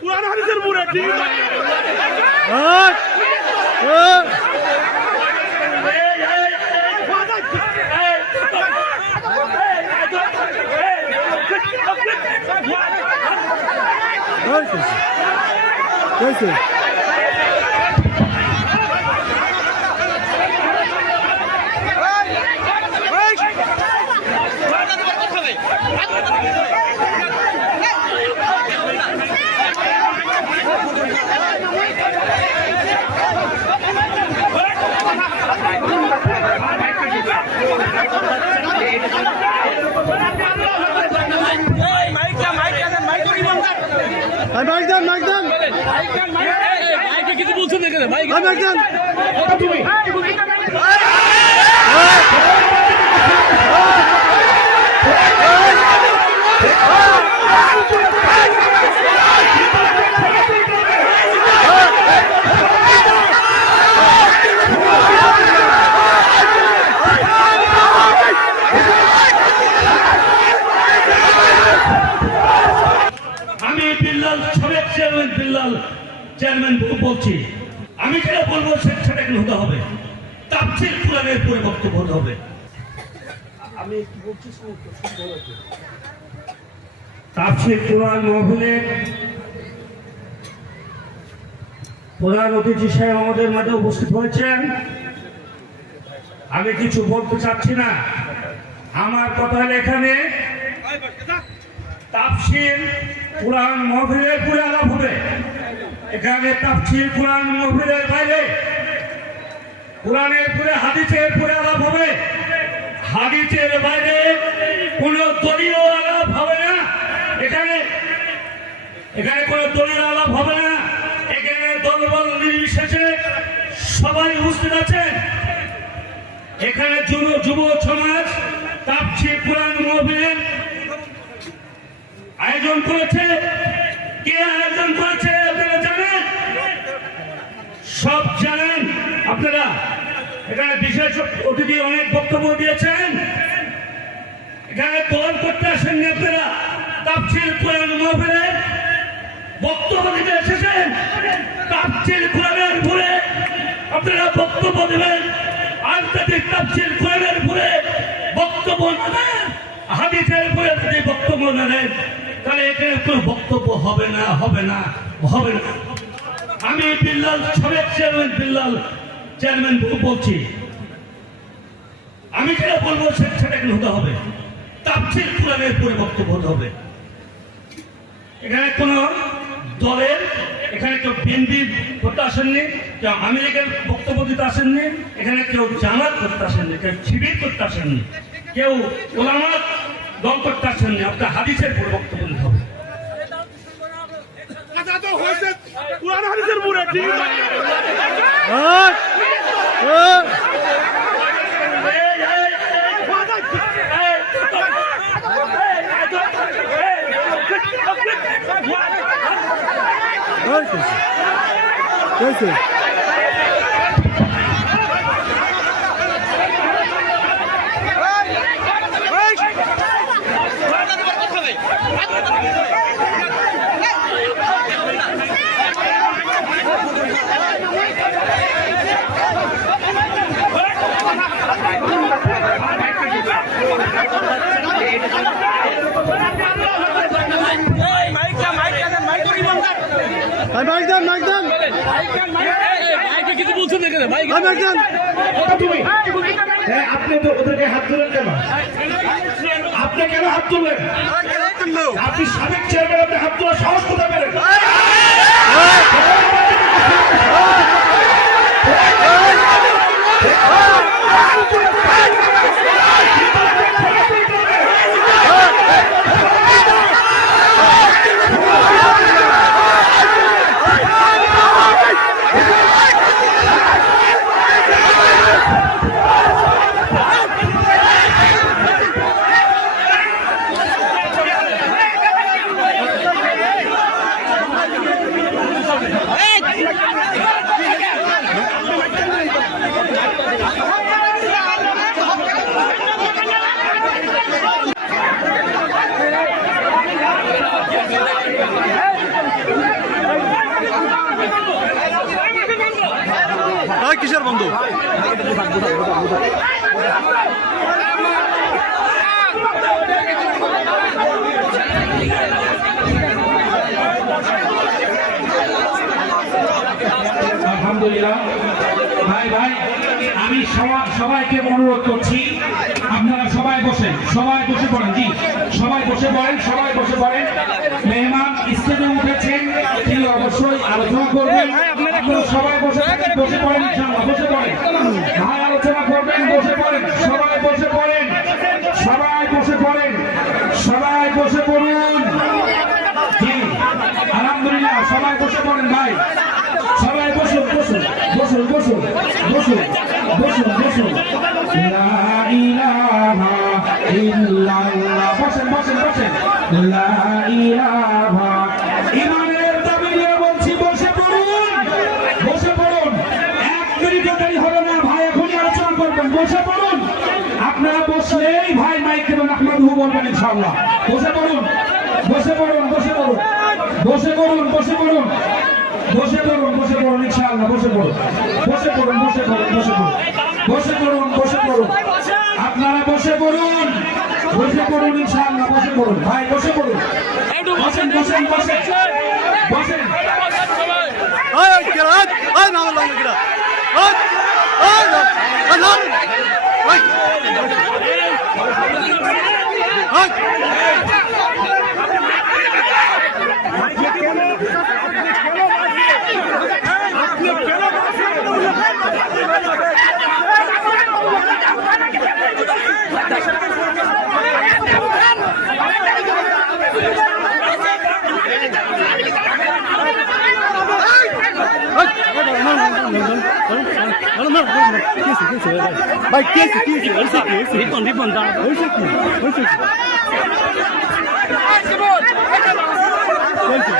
পুরান হাদিসের মুরে ঠিক कैसे কিছু বলছেন না কেন ভাই আমি বিল্লাল সাবেক চেয়ারম্যান বলছি, আমি যেটা বলবো সেটা হতে হবে, তাফসীর কোরআনের উপরে বক্তব্য হতে হবে। আমি কি বলছি তাফসীর কোরআন মাহফিলের প্রধান অতিথি সাহেব আমাদের মাঝে উপস্থিত হয়েছেন। আমি কিছু বলতে চাচ্ছি না, আমার কথা হলো এখানে তাফসীর কোরআন মাহফিলের পুরো আলাপ হবে। এখানে তাফসীর কোরআন মাহফিলের বাইরে কোরআনের পুরো হাদিসের পুরো আলাপ হবে। হাদিসের বাইরে কোন দলীয় আলাপ হবে না। এখানে কোন দলীয় আলাপ হবে না। এখানে দলবল নির্বিশেষে সবাই উপস্থিত আছেন। এখানে যুব সমাজ তাফসীর কোরআন মাহফিলের আয়োজন করেছে। কে আয়োজন করেছে আপনারা জানেন, সব জানেন আপনারা। এখানে বিশেষ অতিথি অনেক বক্তব্য দিয়েছেন। এখানে দল করতে আসেননি আপনারা, তাফসীর কোরআন মাহফিলের বক্তব্য দিতে এসেছেন। তাফসীর কোরআনের উপরে আপনারা বক্তব্য দেবেন। আর যদি তাফসীর কোরআনের উপরে বক্তব্য না দেন, হাদিসের উপরে যদি বক্তব্য না দেন, তাহলে এখানে কোনো বক্তব্য হবে না। আমি বিল্লাল সাবেক চেয়ারম্যান বলছি, আমি যেটা বলবো সেটা হতে হবে, তাফসীর কোরআনের উপরে বক্তব্য হতে হবে। এখানে কোন দলের, এখানে কেউ বিএনপি করতে আসেননি, কেউ আওয়ামী লীগের বক্তব্য দিতে আসেননি, এখানে কেউ জামাত করতে আসেননি, কেউ শিবির করতে আসেননি, কেউ ওলামা দল করতে আসেননি। আপনার হাদিসের উপর বক্তব্য দিতে হবে। পুরান হাদিসের মুরে ঠিক कैसे কিছু বলছেন না কেন ভাই আপনি তো ওদেরকে হাত তুলেন কেন? আপনি কেন হাত তুললেন? আপনি সাবেক চেয়ারম্যান, আপনি হাত তোলার সাহস কোথায় পেলেন? আলহামদুলিল্লাহ। ভাই ভাই আমি সবাইকে অনুরোধ করছি আপনারা সবাই বসে পড়েন। জি সবাই বসে পড়েন, সবাই বসে পড়েন। মেহমান স্টেজে উঠেছেন, তিনি অবশ্যই আলোচনা করবেন। আপনারা সবাই বসে পড়েন, ইনশাআল্লাহ বসে পড়েন। ভাই আলোচনা করবেন, বসে পড়েন, সবাই বসে পড়েন, সবাই বসে পড়েন, সবাই বসে পড়ুন। জি আলহামদুলিল্লাহ, সবাই বসে পড়েন ভাই, সবাই বসুন বসুন বসুন বসুন বসুন বসুন বসুন। লা ইলাহা ইল্লাল্লাহ, বসেন বসেন বসেন। লা ইলাহা, ইমানের দাবি নিয়ে বলছি, বসে পড়ুন, বসে পড়ুন। এক মিনিটও দেরি হলো না ভাই, এখনই আলোচনা করবেন, বসে পড়ুন। আপনারা বসলেই ভাই মাইক দেবেন, আহমদহু বলবেন ইনশাআল্লাহ। বসে পড়ুন, বসে পড়ুন, বসে পড়ুন, বসে পড়ুন, বসে পড়ুন, বসে পড়ুন, বসে পড়ুন ইনশাআল্লাহ। বসে পড়ুন, বসে পড়ুন, বসে পড়ুন, বসে পড়ুন, বসে পড়ুন, বসে পড়ুন। আপনারা বসে পড়ুন, বসে পড়ুন ইনশাআল্লাহ। বসে পড়ুন ভাই, বসে পড়ুন, বসেন বসেন বসেন বসেন। Ay, Gerard! Ay, no, no, no, Ay! Ay, no! Ay, no! Ay! Ay! ভাই কেসে কেসে হইছে কি হইছে রিপন রিপন দা হইছে কি হইছে কি হইছে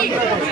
রাজনীতি